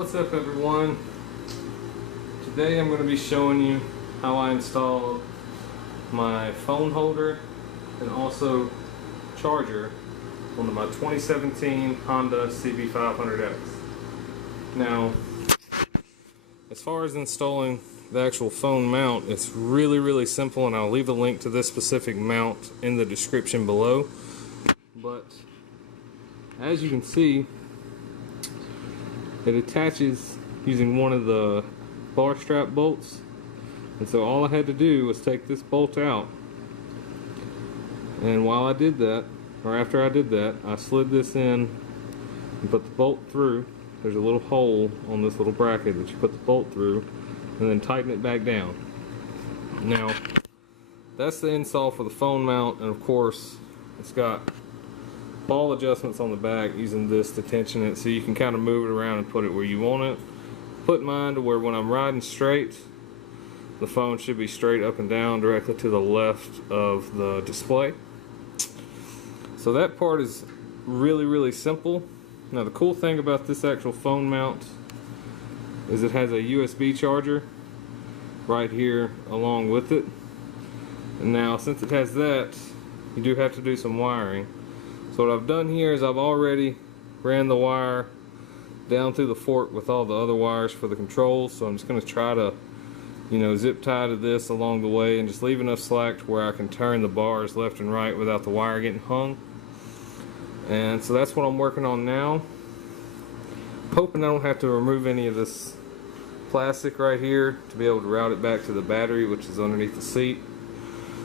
What's up everyone? Today I'm going to be showing you how I installed my phone holder and also charger on my 2017 Honda CB500X. Now, as far as installing the actual phone mount, it's really simple, and I'll leave a link to this specific mount in the description below. But as you can see, it attaches using one of the bar strap bolts, and so all I had to do was take this bolt out, and while I did that, or after I did that, I slid this in and put the bolt through. There's a little hole on this little bracket that you put the bolt through, and then tighten it back down. Now, that's the install for the phone mount, and of course it's got ball adjustments on the back using this to tension it, so you can kind of move it around and put it where you want it. Put mine to where when I'm riding straight, the phone should be straight up and down directly to the left of the display. So that part is really simple. Now the cool thing about this actual phone mount is it has a USB charger right here along with it. And now since it has that, you do have to do some wiring. So what I've done here is I've already ran the wire down through the fork with all the other wires for the controls. So I'm just going to try to, zip tie to this along the way and just leave enough slack to where I can turn the bars left and right without the wire getting hung. And so that's what I'm working on now. Hoping I don't have to remove any of this plastic right here to be able to route it back to the battery, which is underneath the seat.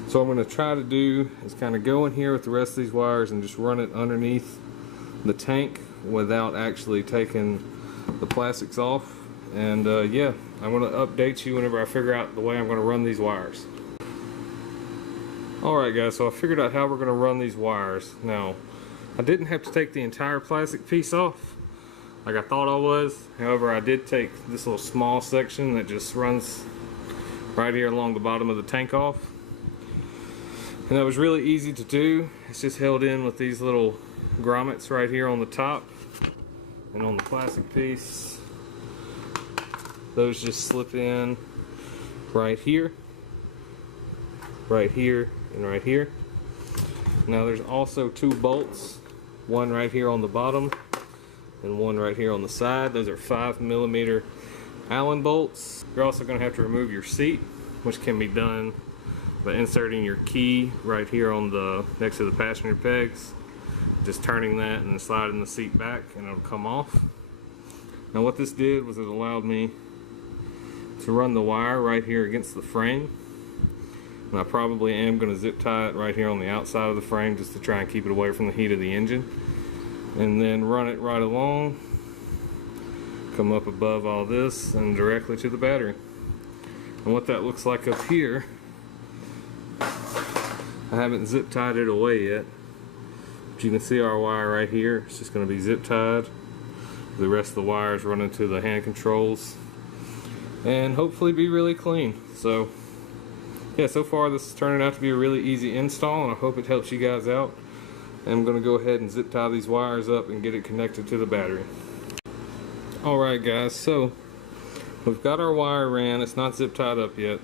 So what I'm going to try to do is kind of go in here with the rest of these wires and just run it underneath the tank without actually taking the plastics off. And yeah, I'm going to update you whenever I figure out the way I'm going to run these wires. Alright guys, so I figured out how we're going to run these wires. Now, I didn't have to take the entire plastic piece off like I thought I was. However, I did take this little small section that just runs right here along the bottom of the tank off. And that was really easy to do. It's just held in with these little grommets right here on the top and on the plastic piece. Those just slip in right here, and right here. Now there's also two bolts, one right here on the bottom and one right here on the side. Those are 5mm Allen bolts. You're also going to have to remove your seat, which can be done by inserting your key right here on the next to the passenger pegs, just turning that and then sliding the seat back and it'll come off. Now what this did was it allowed me to run the wire right here against the frame, and I probably am going to zip tie it right here on the outside of the frame just to try and keep it away from the heat of the engine, and then run it right along, come up above all this and directly to the battery. And what that looks like up here, I haven't zip tied it away yet, but you can see our wire right here. It's just going to be zip tied. The rest of the wires running to the hand controls and hopefully be really clean. So yeah, so far this is turning out to be a really easy install, and I hope it helps you guys out. And I'm going to go ahead and zip tie these wires up and get it connected to the battery. Alright guys, so we've got our wire ran. It's not zip tied up yet,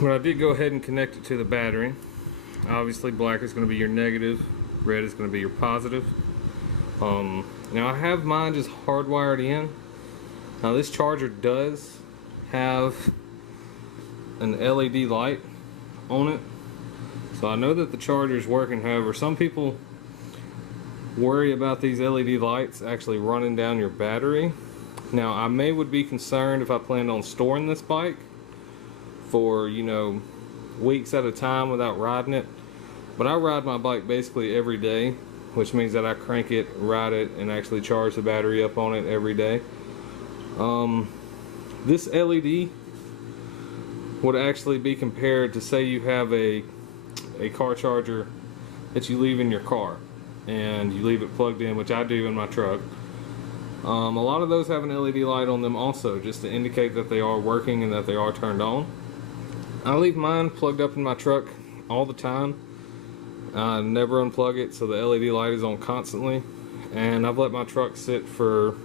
but I did go ahead and connect it to the battery. Obviously black is going to be your negative, red is going to be your positive. Now I have mine just hardwired in. Now this charger does have an LED light on it, so I know that the charger is working. However, some people worry about these LED lights actually running down your battery. Now I would be concerned if I planned on storing this bike for weeks at a time without riding it, but I ride my bike basically every day, which means that I crank it, ride it, and actually charge the battery up on it every day. This LED would actually be compared to, say you have a car charger that you leave in your car and you leave it plugged in, which I do in my truck. A lot of those have an LED light on them also, just to indicate that they are working and that they are turned on. I leave mine plugged up in my truck all the time. I never unplug it, so the LED light is on constantly. And I've let my truck sit for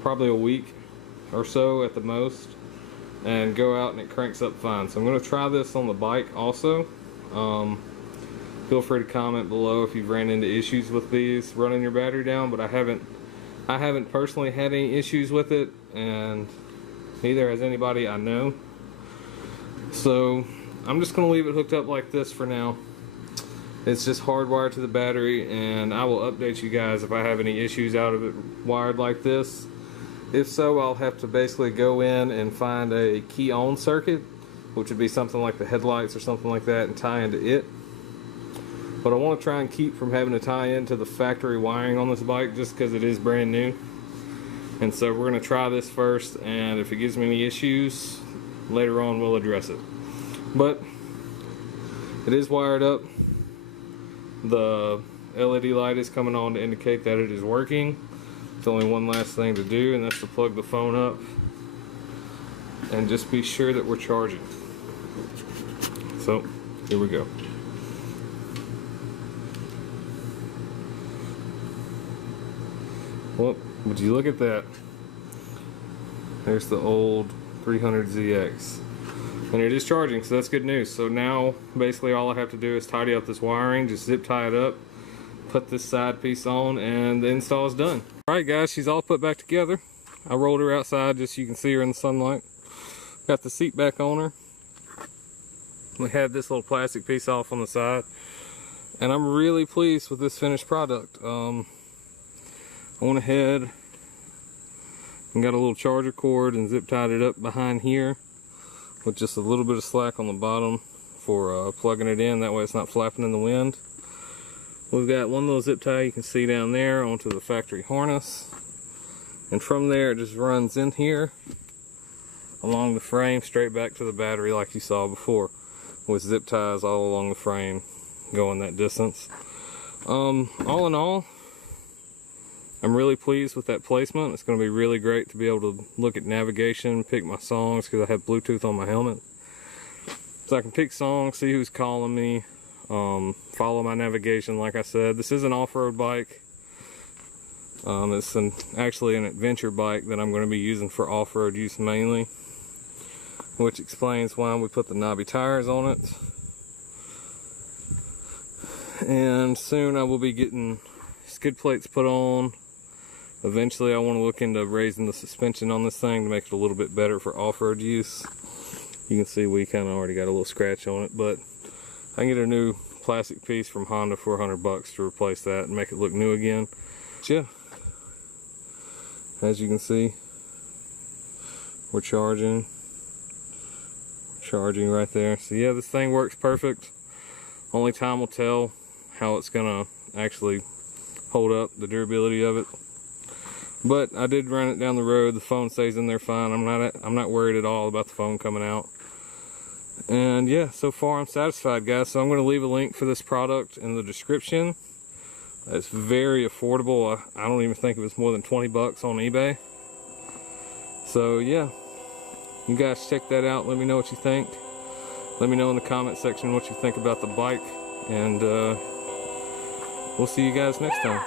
probably a week or so at the most, and go out and it cranks up fine. So I'm going to try this on the bike also. Feel free to comment below if you've ran into issues with these running your battery down, but I haven't personally had any issues with it, and neither has anybody I know. So I'm just going to leave it hooked up like this for now. It's just hardwired to the battery, and I will update you guys if I have any issues out of it wired like this. If so, I'll have to basically go in and find a key on circuit, which would be something like the headlights or something like that, and tie into it. But I want to try and keep from having to tie into the factory wiring on this bike just because it is brand new. And so we're going to try this first, and if it gives me any issues, later on we'll address it. But it is wired up. The LED light is coming on to indicate that it is working. It's only one last thing to do, and that's to plug the phone up and just be sure that we're charging. So here we go. Well, would you look at that? There's the old 300ZX. And it is charging, so that's good news. So now, basically all I have to do is tidy up this wiring, just zip tie it up, put this side piece on, and the install is done. Alright guys, she's all put back together. I rolled her outside just so you can see her in the sunlight. Got the seat back on her. We had this little plastic piece off on the side. And I'm really pleased with this finished product. I went ahead and got a little charger cord and zip tied it up behind here with just a little bit of slack on the bottom for plugging it in. That way it's not flapping in the wind. We've got one little zip tie you can see down there onto the factory harness. And from there it just runs in here along the frame straight back to the battery like you saw before, with zip ties all along the frame going that distance. All in all, I'm really pleased with that placement. It's going to be really great to be able to look at navigation, pick my songs, because I have Bluetooth on my helmet. So I can pick songs, see who's calling me, follow my navigation. Like I said, this is an off-road bike. It's actually an adventure bike that I'm going to be using for off-road use mainly, which explains why we put the knobby tires on it. And soon I will be getting skid plates put on. Eventually I want to look into raising the suspension on this thing to make it a little bit better for off-road use. You can see we kind of already got a little scratch on it, but I can get a new plastic piece from Honda for $100 to replace that and make it look new again. But yeah, as you can see, we're charging right there. So yeah, this thing works perfect. Only time will tell how it's gonna actually hold up, the durability of it. But I did run it down the road. The phone stays in there fine. I'm not worried at all about the phone coming out. And yeah, so far I'm satisfied, guys. So I'm going to leave a link for this product in the description. It's very affordable. I don't even think it was more than 20 bucks on eBay. So yeah, you guys check that out. Let me know what you think. Let me know in the comment section what you think about the bike. And we'll see you guys next time.